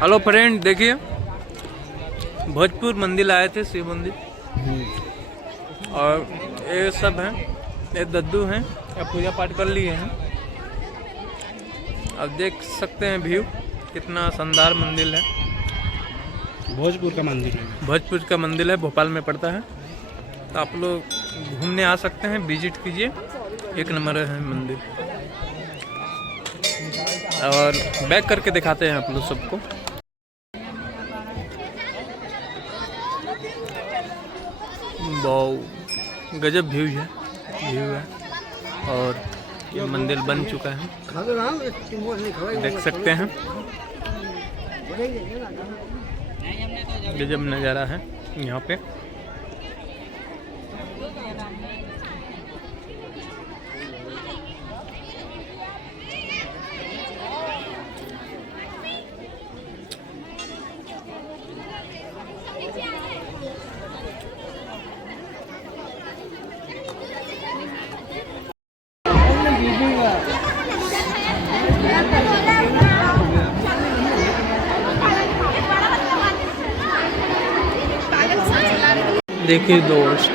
Hello friend, देखिए भोजपुर मंदिर आए थे, शिव मंदिर। और ये सब हैं, ये दद्दू हैं, अब पूजा पाठ कर लिए हैं। अब देख सकते हैं व्यू, कितना शानदार मंदिर है। भोजपुर का मंदिर है। भोजपुर का मंदिर है, भोपाल में पड़ता है। तो आप लोग घूमने आ सकते हैं, विजिट कीजिए, एक नंबर है मंदिर। और बैक करके दिखाते हैं आप लोग सबको। वाह, गजब व्यू है। और ये मंदिर बन चुका है, देख सकते हैं। गजब नज़ारा है यहाँ पे। देखिए दोस्त,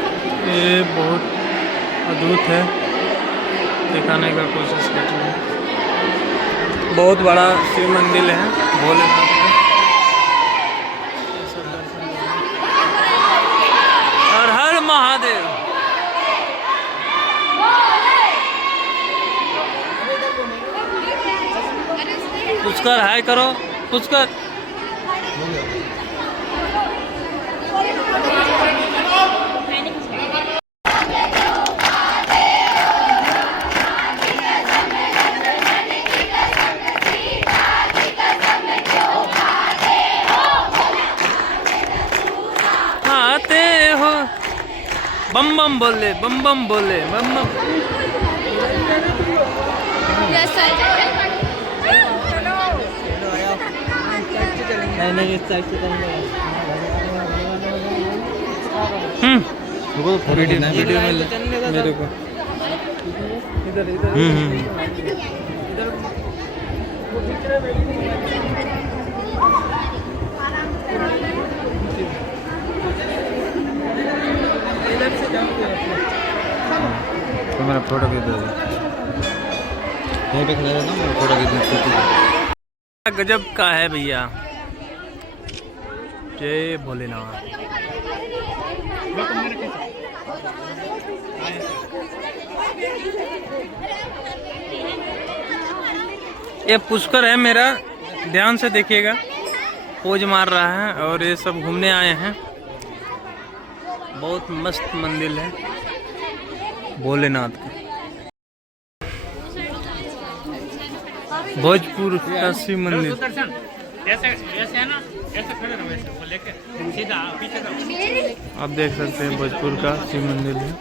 ये बहुत अद्भुत है, दिखाने का कोशिश कर रहे हैं। बहुत बड़ा शिव मंदिर है भोलेनाथ का। हर हर महादेव। पुष्कर हाय करो, पुष्कर। बम बम बोले, बम बम बोले, बम बम। वीडियो में मेरे को इधर तो मेरा फोटो खींच दो, यहीं पे खड़ा रहना, मेरा फोटो खींच। गजब का है भैया, जय भोलेनाथ। ये पुष्कर है मेरा, ध्यान से देखिएगा, पोज मार रहा है। और ये सब घूमने आए हैं। बहुत मस्त मंदिर है भोलेनाथ का। भोजपुर का शिव मंदिर। आप देख सकते हैं भोजपुर का शिव मंदिर है।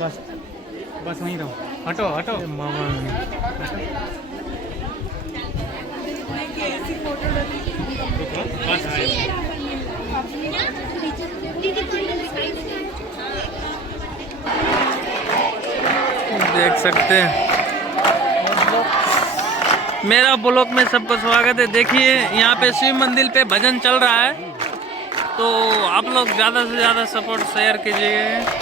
बस बस वहीं रहो, हटो हटो मामा। देख सकते हैं, मेरा ब्लॉग में सबको स्वागत है। देखिए यहाँ पे शिव मंदिर पे भजन चल रहा है, तो आप लोग ज़्यादा से ज़्यादा सपोर्ट शेयर कीजिए।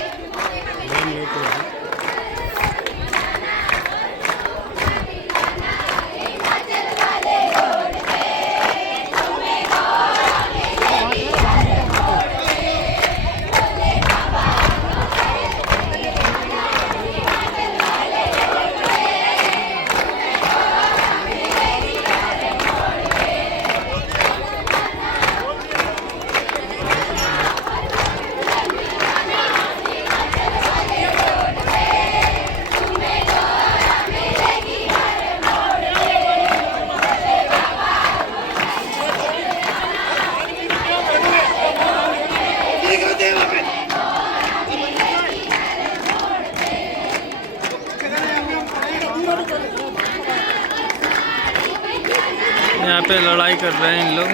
यहाँ पे लड़ाई कर रहे हैं इन लोग।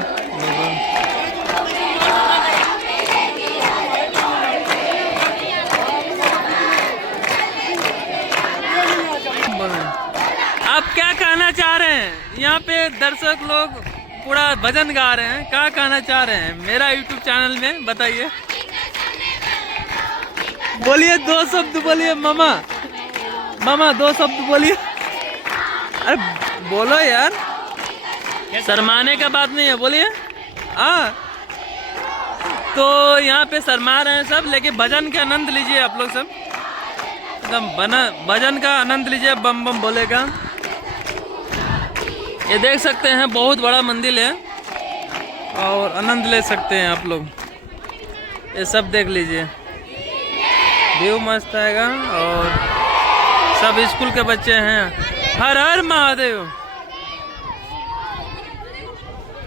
आप क्या कहना चाह रहे हैं? यहाँ पे दर्शक लोग पूरा भजन गा रहे हैं, क्या कहना चाह रहे हैं मेरा यूट्यूब चैनल में, बताइए। बोलिए 2 शब्द बोलिए मामा, मामा 2 शब्द बोलिए। अरे बोलो यार, शर्माने का बात नहीं है, बोलिए। हाँ, तो यहाँ पे शर्मा रहे हैं सब, लेकिन भजन के आनंद लीजिए आप लोग सब, एकदम भजन का आनंद लीजिए, बम बम बोलेगा। ये देख सकते हैं बहुत बड़ा मंदिर है और आनंद ले सकते हैं आप लोग, ये सब देख लीजिए, व्यू मस्त आएगा। और सब स्कूल के बच्चे हैं। हर हर महादेव,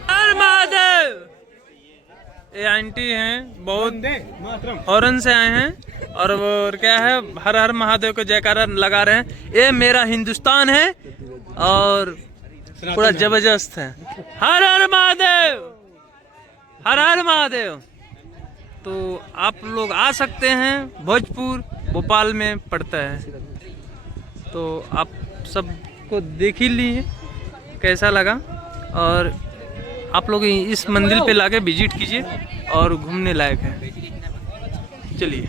हर महादेव। ये आंटी हैं, बहुत हॉर्न से आए हैं और वो क्या है, हर हर महादेव को जयकारा लगा रहे हैं। ये मेरा हिंदुस्तान है और पूरा जबरदस्त है। हर हर महादेव, हर हर महादेव। तो आप लोग आ सकते हैं, भोजपुर भोपाल में पड़ता है, तो आप सबको देख ही लिए कैसा लगा। और आप लोग इस मंदिर पे लाके विजिट कीजिए और घूमने लायक है। चलिए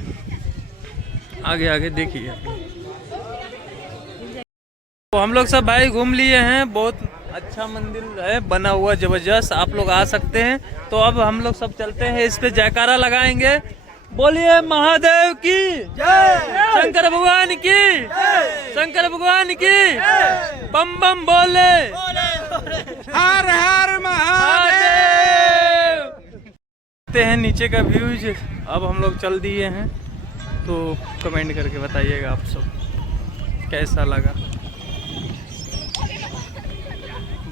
आगे आगे देखिए। तो हम लोग सब भाई घूम लिए हैं, बहुत अच्छा मंदिर है बना हुआ जबरदस्त, आप लोग आ सकते हैं। तो अब हम लोग सब चलते हैं, इस पे जयकारा लगाएंगे। बोलिए महादेव की जय, शंकर भगवान की जय, शंकर भगवान की बम बम बोले, हर हर महादेव। देखते हैं नीचे का व्यूज। अब हम लोग चल दिए हैं, तो कमेंट करके बताइएगा आप सब कैसा लगा।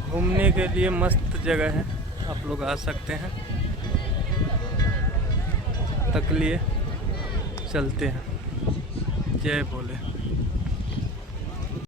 घूमने के लिए मस्त जगह है, आप लोग आ सकते हैं। तक लिए चलते हैं। जय बोले।